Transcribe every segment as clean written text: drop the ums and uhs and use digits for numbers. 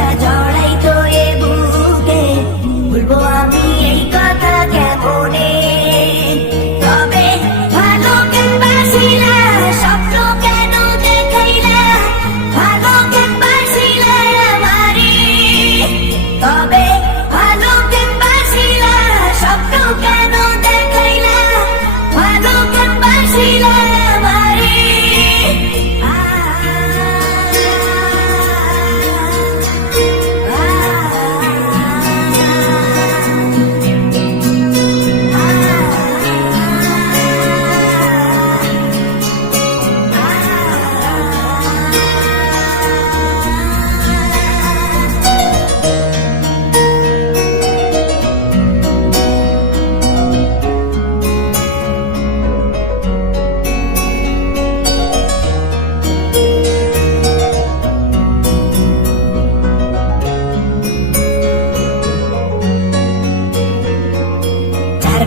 ভালোবাসা জড়াইতো এ বুকে, ভুলবো আমি এই কথা কেমনে? তবে ভালো কেন বাসিলা, স্বপ্ন কেন দেখাইলা, ভালো কেন বাসিলা আমারে? তবে ভালো কেন বাসিলা, স্বপ্ন কেন দেখাইলা, ভালো কেন বাসিলা আমারে?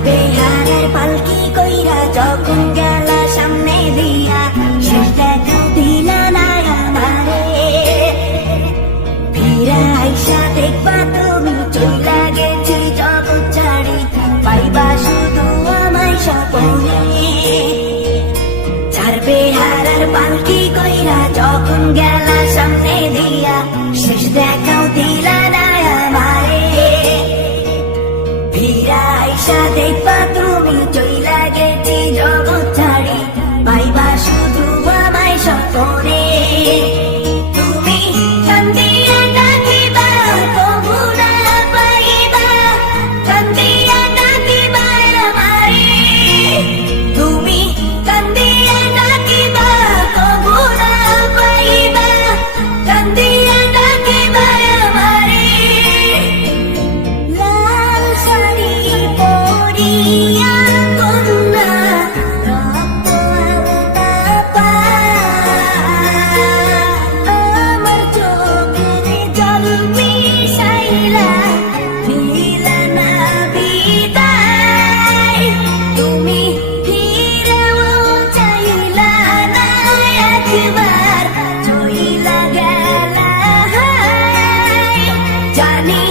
বেহারের পালকি কইরা যখন গেলা সামনে দিয়া, শেষ দেখা দিলা না আমারে। ফিরা আইসা দেখবা তুমি চইলা গেছি জগৎ ছাড়ি, পাইবা শুধু আমায় স্বপনে। চার বেহারের পালকি কইরা যখন গেলা সামনে দিয়া, শেষ দেখাও দিলা না আমারে। ফিরা আইসা দেখবা তুমি চইলা গেছি জগৎ ছাড়ি, পাইবা শুধু আমায় স্বপনে। তুমি কান্দিয়া ডাকিবা তবু না পাইবা, কান্দিয়া ডাকিবা আমারে। তুমি কান্দিয়া ডাকিবা তবু না পাইবা, কান্দিয়া ডাকিবা আমারে। লাল শাড়ি পরিয়া কন্যা রক্ত আলতা পা, আমার চোখের জল মিশাইলা দিলা না বিদায়। তুমি ফিরেও চাইলা না একবার, চইলা গেলা জানি